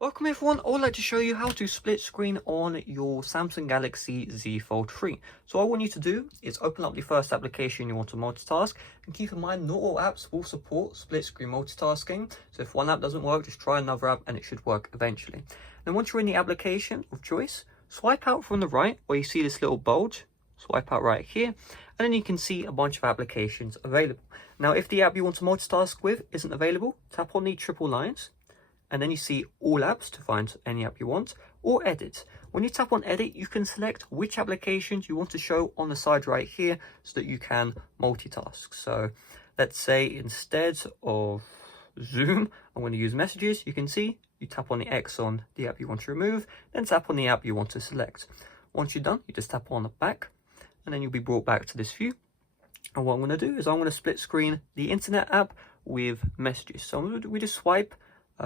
Welcome everyone, I would like to show you how to split screen on your Samsung Galaxy Z Fold 3. So all I want you to do is open up the first application you want to multitask, and keep in mind not all apps will support split screen multitasking. So if one app doesn't work, just try another app and it should work eventually. Then once you're in the application of choice, swipe out from the right where you see this little bulge, swipe out right here, and then you can see a bunch of applications available. Now if the app you want to multitask with isn't available, tap on the triple lines, and then you see all apps to find any app you want, or edit. When you tap on edit, you can select which applications you want to show on the side right here so that you can multitask. So let's say instead of Zoom, I'm going to use messages. You can see you tap on the X on the app you want to remove, then tap on the app you want to select. Once you're done, you just tap on the back, and then you'll be brought back to this view. And what I'm going to do is I'm going to split screen the internet app with messages. So we just swipe.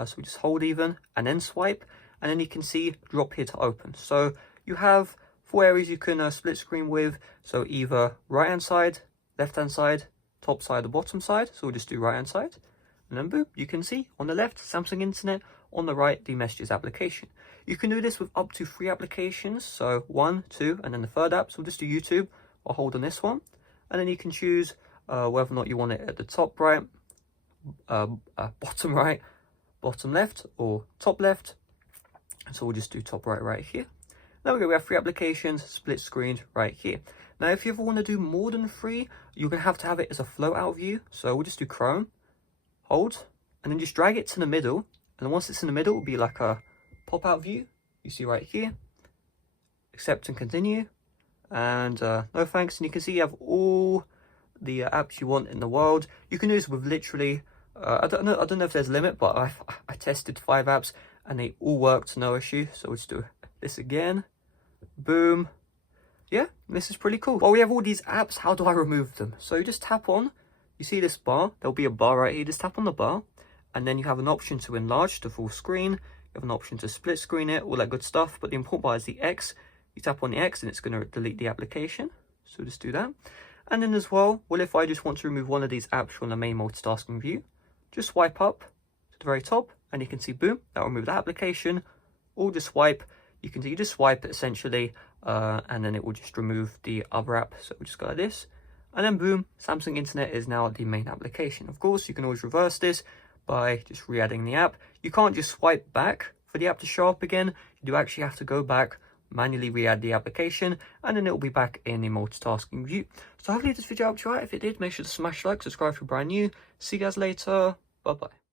So we just hold even and then swipe, and then you can see drop here to open. So you have 4 areas you can split screen with. So either right hand side, left hand side, top side or bottom side. So we'll just do right hand side, and then boom, you can see on the left Samsung Internet, on the right the messages application. You can do this with up to 3 applications, so 1, 2, and then the third app. So we'll just do YouTube. I'll hold on this one, and then you can choose whether or not you want it at the top right, bottom right, bottom left, or top left. So we'll just do top right here. There we go, we have 3 applications split screened right here. Now if you ever want to do more than 3, you're going to have it as a float out view. So we'll just do Chrome, hold, and then just drag it to the middle, and once it's in the middle it will be like a pop out view. You see right here, accept and continue, and no thanks. And you can see you have all the apps you want in the world. You can do this with literally I don't know if there's a limit, but I tested 5 apps and they all worked, no issue. So we'll just do this again. Boom. Yeah, this is pretty cool. Well, we have all these apps. How do I remove them? So you just tap on, you see this bar, there'll be a bar right here. Just tap on the bar, and then you have an option to enlarge to full screen. You have an option to split screen it, all that good stuff. But the important part is the X. You tap on the X and it's going to delete the application. So just do that. And then as well, if I just want to remove one of these apps from the main multitasking view, just swipe up to the very top, and you can see, boom, that will remove that application. Or just swipe, you can see, you just swipe it essentially, and then it will just remove the other app. So we'll just go like this, and then boom, Samsung Internet is now the main application. Of course, you can always reverse this by just re-adding the app. You can't just swipe back for the app to show up again. You do actually have to go back, manually re-add the application, and then it will be back in the multitasking view. So hopefully this video helped you out. If it did, make sure to smash like, subscribe if you're brand new. See you guys later. Bye bye.